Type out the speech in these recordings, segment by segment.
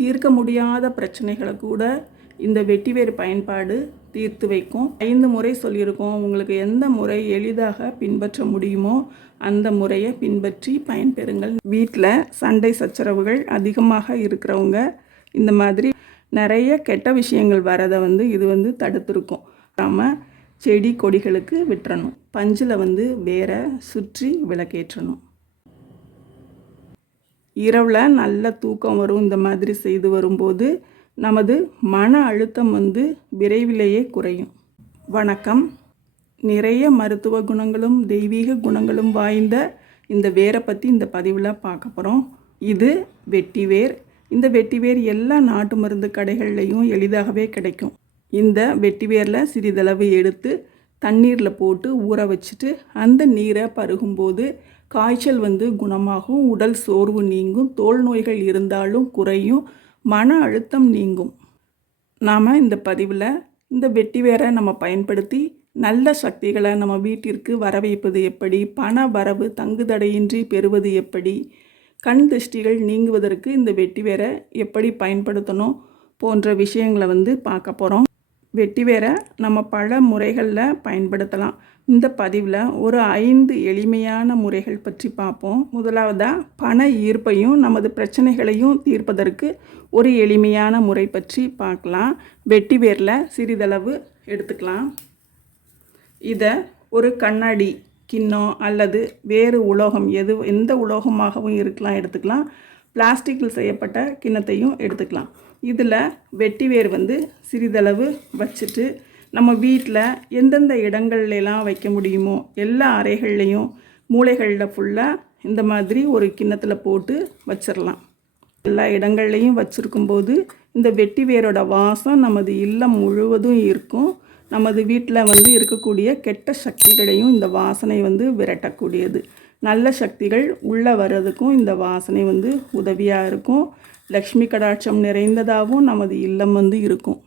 தீர்க்க முடியாத பிரச்சனைகளை கூட இந்த வெட்டிவேர் பயன்பாடு தீர்த்து வைக்கும். ஐந்து முறை சொல்லியிருக்கோம். உங்களுக்கு எந்த முறை எளிதாக பின்பற்ற முடியுமோ அந்த முறையை பின்பற்றி பயன்பெறுங்கள். வீட்டில் சண்டை சச்சரவுகள் அதிகமாக இருக்கிறவங்க இந்த மாதிரி நிறைய கெட்ட விஷயங்கள் வரதை வந்து இது வந்து தடுத்துருக்கும். நாம் செடி கொடிகளுக்கு விட்டுறணும். பஞ்சில் வந்து வேற சுற்றி விளக்கேற்றணும். இரவில் நல்ல தூக்கம் வரும். இந்த மாதிரி செய்து வரும்போது நமது மன அழுத்தம் வந்து விரைவிலேயே குறையும். வணக்கம். நிறைய மருத்துவ குணங்களும் தெய்வீக குணங்களும் வாய்ந்த இந்த வேரை பற்றி இந்த பதிவில் பார்க்க போகிறோம் இது வெட்டிவேர் இந்த வெட்டிவேர் எல்லா நாட்டு மருந்து கடைகள்லையும் எளிதாகவே கிடைக்கும். இந்த வெட்டிவேரில் சிறிதளவு எடுத்து தண்ணீரில் போட்டு ஊற வச்சுட்டு அந்த நீரை பருகும்போது காய்ச்சல் வந்து குணமாகும் உடல் சோர்வு நீங்கும் தோல் நோய்கள் இருந்தாலும் குறையும் மன அழுத்தம் நீங்கும். நாம் இந்த பதிவில் இந்த வெட்டி வேரை நம்ம பயன்படுத்தி நல்ல சக்திகளை நம்ம வீட்டிற்கு வர வைப்பது எப்படி பண வரவு தங்குதடையின்றி பெறுவது எப்படி கண் திருஷ்டிகள் நீங்குவதற்கு இந்த வெட்டி வேரை எப்படி பயன்படுத்தணும் போன்ற விஷயங்களை வந்து பார்க்க போகிறோம் வெட்டி வேரை நம்ம பல முறைகளில் பயன்படுத்தலாம். இந்த பதிவில் ஒரு ஐந்து எளிமையான முறைகள் பற்றி பார்ப்போம். முதலாவதாக பண ஈர்ப்பையும் நமது பிரச்சனைகளையும் தீர்ப்பதற்கு ஒரு எளிமையான முறை பற்றி பார்க்கலாம். வெட்டி வேரில் சிறிதளவு எடுத்துக்கலாம். இதை ஒரு கண்ணாடி கிண்ணம் அல்லது வேறு உலோகம் எது எந்த உலோகமாகவும் இருக்கலாம் எடுத்துக்கலாம். பிளாஸ்டிக்கில் செய்யப்பட்ட கிண்ணத்தையும் எடுத்துக்கலாம். இதில் வெட்டி வேர் வந்து சிறிதளவு வச்சுட்டு நம்ம வீட்டில் எந்தெந்த இடங்கள்லாம் வைக்க முடியுமோ எல்லா அறைகள்லேயும் மூளைகளில் ஃபுல்லாக இந்த மாதிரி ஒரு கிண்ணத்தில் போட்டு வச்சிடலாம் எல்லா இடங்கள்லையும் வச்சுருக்கும்போது இந்த வெட்டி வேரோட வாசம் நமது இல்லம் முழுவதும் இருக்கும். நமது வீட்டில் வந்து இருக்கக்கூடிய கெட்ட சக்திகளையும் இந்த வாசனை வந்து விரட்டக்கூடியது. நல்ல சக்திகள் உள்ளே வர்றதுக்கும் இந்த வாசனை வந்து உதவியாக இருக்கும். லக்ஷ்மி கடாட்சம் நிறைந்ததாகவும் நமது இல்லம் வந்து இருக்கும்.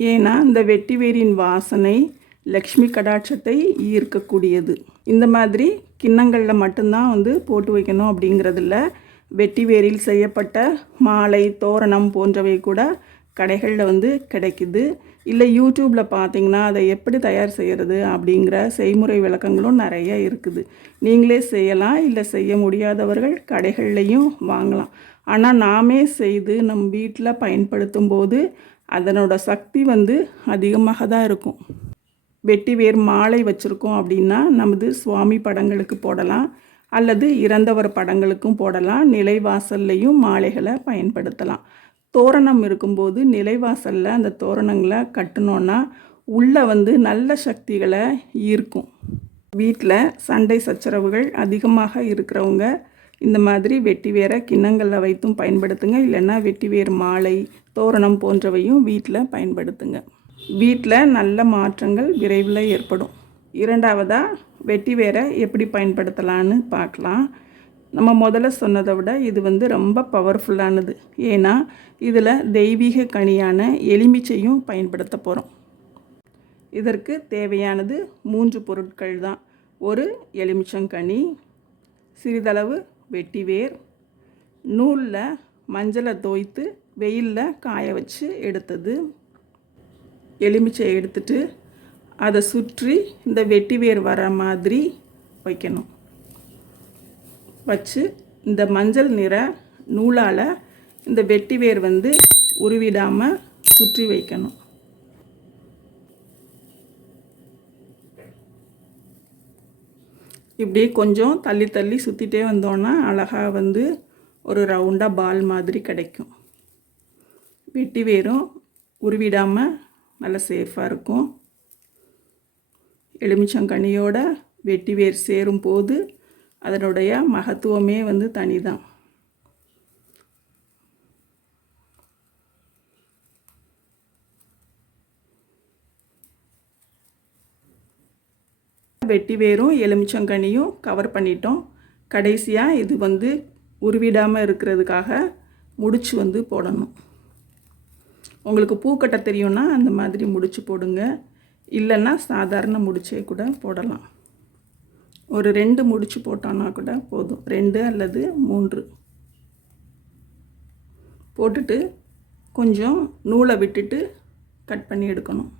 ஏன்னா இந்த வெட்டிவேரின் வாசனை லக்ஷ்மி கடாட்சத்தை ஈர்க்கக்கூடியது. இந்த மாதிரி கிண்ணங்களில் மட்டும்தான் வந்து போட்டு வைக்கணும் அப்படிங்கிறதில்ல வெட்டிவேரில் செய்யப்பட்ட மாலை தோரணம் போன்றவை கூட கடைகளில் வந்து கிடைக்குது. இல்லை யூடியூப்பில் பார்த்தீங்கன்னா அதை எப்படி தயார் செய்கிறது அப்படிங்கிற செய்முறை விளக்கங்களும் நிறைய இருக்குது. நீங்களே செய்யலாம் இல்லை செய்ய முடியாதவர்கள் கடைகள்லையும் வாங்கலாம். ஆனால் நாமே செய்து நம் வீட்டில் பயன்படுத்தும் போது அதனோட சக்தி வந்து அதிகமாக தான் இருக்கும். வெட்டி வேர் மாலை வச்சுருக்கோம் அப்படின்னா நமது சுவாமி படங்களுக்கு போடலாம். அல்லது இறந்தவர் படங்களுக்கும் போடலாம். நிலைவாசல்லையும் மாலைகளை பயன்படுத்தலாம். தோரணம் இருக்கும்போது நிலைவாசலில் அந்த தோரணங்களை கட்டினோன்னா உள்ளே வந்து நல்ல சக்திகளை ஈர்க்கும். வீட்டில் சண்டை சச்சரவுகள் அதிகமாக இருக்கிறவங்க இந்த மாதிரி வெட்டி வேற கிண்ணங்களில் வைத்தும் பயன்படுத்துங்க. இல்லைன்னா வெட்டி வேர் மாலை தோரணம் போன்றவையும் வீட்டில் பயன்படுத்துங்க. வீட்டில் நல்ல மாற்றங்கள் விரைவில் ஏற்படும். இரண்டாவதாக வெட்டி வேரை எப்படி பயன்படுத்தலான்னு பார்க்கலாம். நம்ம முதல்ல சொன்னதை விட இது வந்து ரொம்ப பவர்ஃபுல்லானது ஏன்னா இதில் தெய்வீக கனியான எலுமிச்சையும் பயன்படுத்த போகிறோம் இதற்கு தேவையானது மூன்று பொருட்கள் தான் ஒரு எலுமிச்சங்கனி சிறிதளவு வெட்டிவேர் நூலில் மஞ்சளை தோய்த்து வெயிலில் காய வச்சு எடுத்தது. எலுமிச்சை எடுத்துட்டு அதை சுற்றி இந்த வெட்டிவேர் வர மாதிரி வைக்கணும். வச்சு இந்த மஞ்சள் நிற நூலால் இந்த வெட்டிவேர் வந்து உருவிடாமல் சுற்றி வைக்கணும். இப்படி கொஞ்சம் தள்ளி தள்ளி சுற்றிட்டே வந்தோன்னா அழகாக வந்து ஒரு ரவுண்டாக பால் மாதிரி கிடைக்கும். வெட்டி வேரும் உருவிடாமல் நல்லா சேஃபாக இருக்கும். எலுமிச்சங்கனியோட வெட்டி வேர் சேரும் போது அதனுடைய மகத்துவமே வந்து தனிதான். வெட்டி வேரும் எலுமிச்சங்கனியும் கவர் பண்ணிட்டோம். கடைசியாக இது வந்து உருவிடாமல் இருக்கிறதுக்காக முடிச்சு வந்து போடணும். உங்களுக்கு பூக்கட்ட தெரியும்னா அந்த மாதிரி முடிச்சு போடுங்க. இல்லைன்னா சாதாரண முடிச்சே கூட போடலாம். ஒரு ரெண்டு முடிச்சு போட்டோன்னா கூட போதும். ரெண்டு அல்லது மூன்று. போட்டுட்டு கொஞ்சம் நூலை விட்டுட்டு கட் பண்ணி எடுக்கணும்.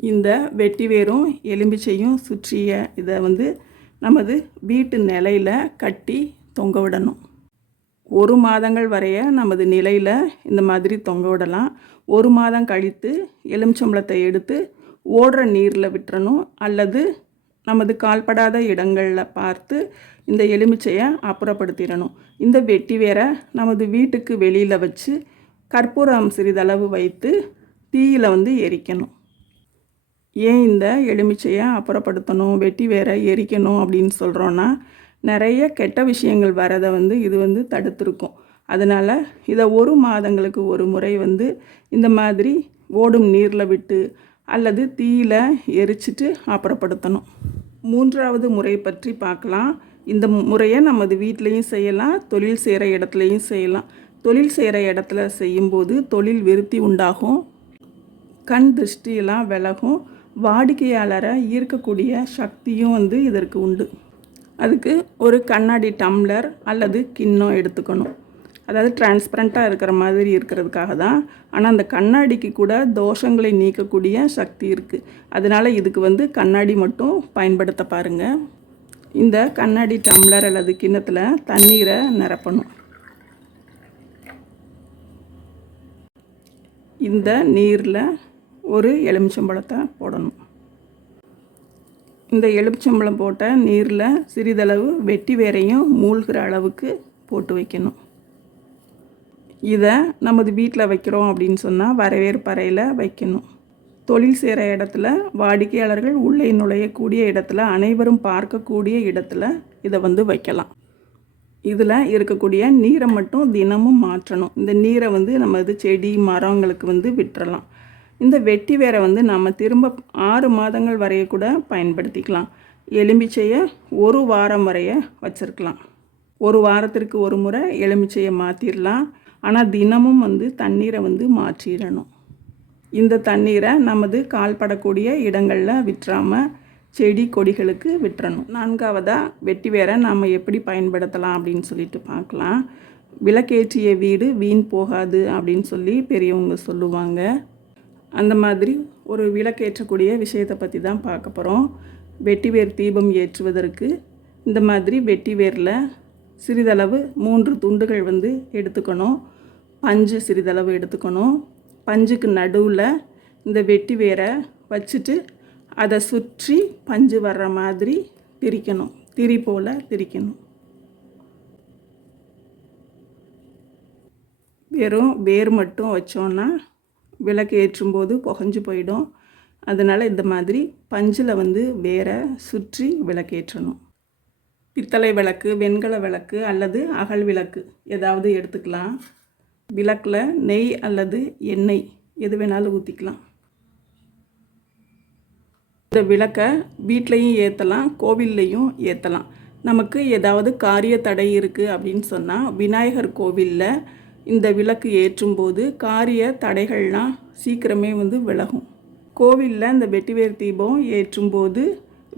இந்த வெட்டி வேரும் எலும்பிச்சையும் சுற்றிய இதை வந்து நமது வீட்டு நிலையில் கட்டி தொங்க விடணும். ஒரு மாதங்கள் வரைய நமது நிலையில் இந்த மாதிரி தொங்க விடலாம். ஒரு மாதம் கழித்து எலுமிச்சம்பழத்தை எடுத்து ஓடுற நீரில் விட்டுறணும். அல்லது நமது கால்படாத இடங்களில் பார்த்து இந்த எலுமிச்சையை அப்புறப்படுத்திடணும். இந்த வெட்டி வேரை நமது வீட்டுக்கு வெளியில் வச்சு கற்பூரம் சிறிதளவு வைத்து தீயில் வந்து எரிக்கணும். ஏன் இந்த எலுமிச்சையை அப்புறப்படுத்தணும் வெட்டி வேற எரிக்கணும் அப்படின்னு சொல்கிறோன்னா நிறைய கெட்ட விஷயங்கள் வரதை வந்து இது வந்து தடுத்துருக்கும். அதனால் இதை ஒரு மாதங்களுக்கு ஒரு முறை வந்து இந்த மாதிரி ஓடும் நீரில் விட்டு அல்லது தீயில் எரிச்சிட்டு அப்புறப்படுத்தணும். மூன்றாவது முறை பற்றி பார்க்கலாம். இந்த முறையை நமது வீட்லேயும் செய்யலாம் தொழில் செய்கிற இடத்துலையும் செய்யலாம். தொழில் செய்கிற இடத்துல செய்யும்போது தொழில் விருத்தி உண்டாகும். கண் திருஷ்டியெல்லாம் விலகும். வாடிக்கையாளரை ஈர்க்கக்கூடிய சக்தியும் வந்து இதற்கு உண்டு. அதுக்கு ஒரு கண்ணாடி டம்ளர் அல்லது கிண்ணம் எடுத்துக்கணும். அதாவது டிரான்ஸ்பரண்ட்டாக இருக்கிற மாதிரி இருக்கிறதுக்காக தான். ஆனால் அந்த கண்ணாடிக்கு கூட தோஷங்களை நீக்கக்கூடிய சக்தி இருக்குது அதனால் இதுக்கு வந்து கண்ணாடி மட்டும் பயன்படுத்த பாருங்கள் இந்த கண்ணாடி டம்ளர் அல்லது கிண்ணத்தில் தண்ணீரை நிரப்பணும். இந்த நீரில் ஒரு எலுமிச்சம்பழத்தை போடணும். இந்த எலுமிச்சம்பழம் போட்ட நீரில் சிறிதளவு வெட்டி வேரையும் மூழ்கிற அளவுக்கு போட்டு வைக்கணும். இதை நமது வீட்டில் வைக்கிறோம் அப்படின்னு சொன்னால் வரவேற்பறையில் வைக்கணும். தொழில் செய்கிற இடத்துல வாடிக்கையாளர்கள் உள்ளே நுழையக்கூடிய இடத்துல அனைவரும் பார்க்கக்கூடிய இடத்துல இதை வந்து வைக்கலாம். இதில் இருக்கக்கூடிய நீரை மட்டும் தினமும் மாற்றணும். இந்த நீரை வந்து நம்ம இது செடி மரங்களுக்கு வந்து விட்டுறலாம். இந்த வெட்டி வேரை வந்து நம்ம திரும்ப ஆறு மாதங்கள் வரைய கூட பயன்படுத்திக்கலாம். எலுமிச்சையை ஒரு வாரம் வரைய வச்சுருக்கலாம். ஒரு வாரத்திற்கு ஒரு முறை எலுமிச்சையை மாற்றிடலாம் ஆனால் தினமும் வந்து தண்ணீரை வந்து மாற்றிடணும். இந்த தண்ணீரை நமது கால்படக்கூடிய இடங்களில் விட்டுறாமல் செடி கொடிகளுக்கு விட்டுறணும் நான்காவதாக வெட்டி வேரை நாம் எப்படி பயன்படுத்தலாம் அப்படின்னு சொல்லிட்டு பார்க்கலாம். விளக்கேற்றிய வீடு வீண் போகாது அப்படின்னு சொல்லி பெரியவங்க சொல்லுவாங்க. அந்த மாதிரி ஒரு விளக்கேற்றக்கூடிய விஷயத்தை பற்றி தான் பார்க்க போகிறோம் வெட்டிவேர் தீபம் ஏற்றுவதற்கு இந்த மாதிரி வெட்டிவேரில் சிறிதளவு மூன்று துண்டுகள் வந்து எடுத்துக்கணும். பஞ்சு சிறிதளவு எடுத்துக்கணும். பஞ்சுக்கு நடுவில் இந்த வெட்டி வேரை வச்சுட்டு அதை சுற்றி பஞ்சு வர்ற மாதிரி திரிக்கணும். திரி போல் திரிக்கணும். வெறும் வேர் மட்டும் வச்சோன்னா விளக்கு ஏற்றும்போது புகஞ்சு போயிடும். அதனால் இந்த மாதிரி பஞ்சில் வந்து வேற சுற்றி விளக்கேற்றணும் பித்தளை விளக்கு வெண்கல விளக்கு அல்லது அகல் விளக்கு ஏதாவது எடுத்துக்கலாம். விளக்கில் நெய் அல்லது எண்ணெய் எது வேணாலும் ஊற்றிக்கலாம் இந்த விளக்கை வீட்லேயும் ஏற்றலாம் கோவில்லையும் ஏற்றலாம் நமக்கு ஏதாவது காரிய தடை இருக்குது அப்படின்னு சொன்னால் விநாயகர் கோவிலில் இந்த விளக்கு ஏற்றும்போது காரிய தடைகள்லாம் சீக்கிரமே வந்து விலகும். கோவிலில் இந்த வெட்டிவேர் தீபம் ஏற்றும்போது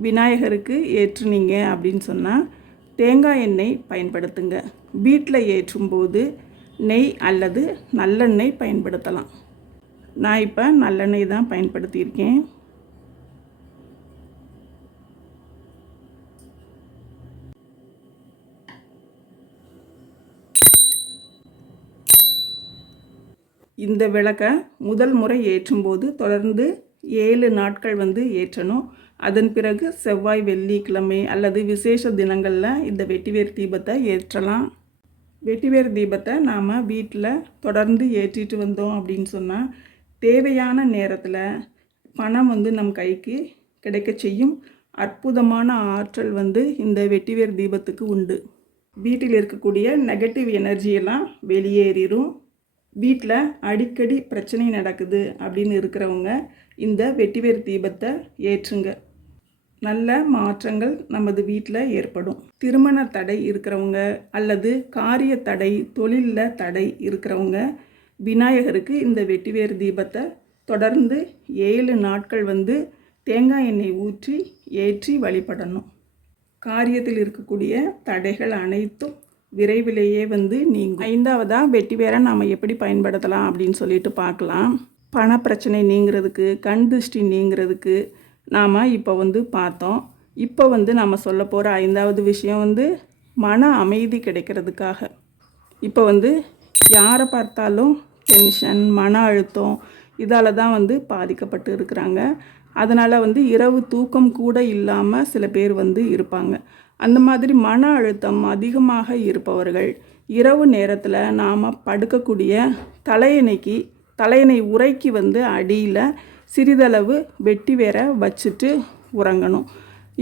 விநாயகருக்கு ஏற்றுனீங்க அப்படின்னு சொன்னால் தேங்காய் எண்ணெய் பயன்படுத்துங்க. வீட்டில் ஏற்றும்போது நெய் அல்லது நல்லெண்ணெய் பயன்படுத்தலாம். நான் இப்போ நல்லெண்ணெய் தான் பயன்படுத்தியிருக்கேன். இந்த விளக்கை முதல் முறை ஏற்றும்போது தொடர்ந்து ஏழு நாட்கள் வந்து ஏற்றணும். அதன் பிறகு செவ்வாய் வெள்ளிக்கிழமை அல்லது விசேஷ தினங்களில் இந்த வெட்டிவேர் தீபத்தை ஏற்றலாம். வெட்டிவேர் தீபத்தை நாம் வீட்டில் தொடர்ந்து ஏற்றிட்டு வந்தோம் அப்படின்னு சொன்னால் தேவையான நேரத்தில் பணம் வந்து நம் கைக்கு கிடைக்க செய்யும். அற்புதமான ஆற்றல் வந்து இந்த வெட்டிவேர் தீபத்துக்கு உண்டு. வீட்டில் இருக்கக்கூடிய நெகட்டிவ் எனர்ஜியெல்லாம் வெளியேறிடும் வீட்டில் அடிக்கடி பிரச்சனை நடக்குது அப்படின்னு இருக்கிறவங்க இந்த வெட்டிவேர் தீபத்தை ஏற்றுங்க. நல்ல மாற்றங்கள் நமது வீட்டில் ஏற்படும். திருமண தடை இருக்கிறவங்க அல்லது காரிய தடை தொழிலில் தடை இருக்கிறவங்க விநாயகருக்கு இந்த வெட்டிவேர் தீபத்தை தொடர்ந்து ஏழு நாட்கள் வந்து தேங்காய் எண்ணெய் ஊற்றி ஏற்றி வழிபடணும். காரியத்தில் இருக்கக்கூடிய தடைகள் அனைத்தும் விரைவிலேயே வந்து நீங்கள் ஐந்தாவதாக வெட்டி வேற நாம் எப்படி பயன்படுத்தலாம் அப்படின்னு சொல்லிட்டு பார்க்கலாம். பண பிரச்சனை நீங்கிறதுக்கு கண் திருஷ்டி நீங்கிறதுக்கு நாம் இப்போ வந்து பார்த்தோம். இப்போ வந்து நம்ம சொல்ல போகிற ஐந்தாவது விஷயம் வந்து மன அமைதி கிடைக்கிறதுக்காக. இப்போ வந்து யாரை பார்த்தாலும் டென்ஷன் மன அழுத்தம் இதால் தான் வந்து பாதிக்கப்பட்டு இருக்கிறாங்க. அதனால் வந்து இரவு தூக்கம் கூட இல்லாமல் சில பேர் வந்து இருப்பாங்க. அந்த மாதிரி மன அழுத்தம் அதிகமாக இருப்பவர்கள் இரவு நேரத்தில் நாம் படுக்கக்கூடிய தலையணைக்கு தலையணை உரைக்கு வந்து அடியில் சிறிதளவு வெட்டி வேற வச்சுட்டு உறங்கணும்.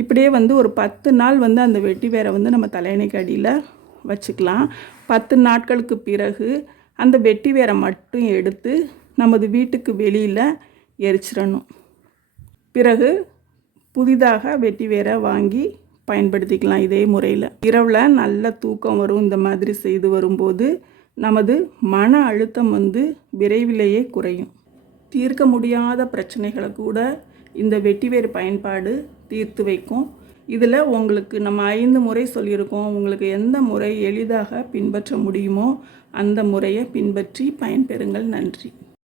இப்படியே வந்து ஒரு பத்து நாள் வந்து அந்த வெட்டி வேரை வந்து நம்ம தலையணைக்கு அடியில் வச்சுக்கலாம். பத்து நாட்களுக்கு பிறகு அந்த வெட்டி வேரை மட்டும் எடுத்து நமது வீட்டுக்கு வெளியில் எரிச்சிடணும் பிறகு புதிதாக வெட்டி வேற வாங்கி பயன்படுத்திக்கலாம் இதே முறையில். இரவில் நல்ல தூக்கம் வரும் இந்த மாதிரி செய்து வரும்போது நமது மன அழுத்தம் வந்து விரைவிலேயே குறையும். தீர்க்க முடியாத பிரச்சனைகளை கூட இந்த வெட்டிவேர் பயன்பாடு தீர்த்து வைக்கும். இதில் உங்களுக்கு நம்ம ஐந்து முறை சொல்லியிருக்கோம் உங்களுக்கு எந்த முறை எளிதாக பின்பற்ற முடியுமோ அந்த முறையை பின்பற்றி பயன்பெறுங்கள். நன்றி.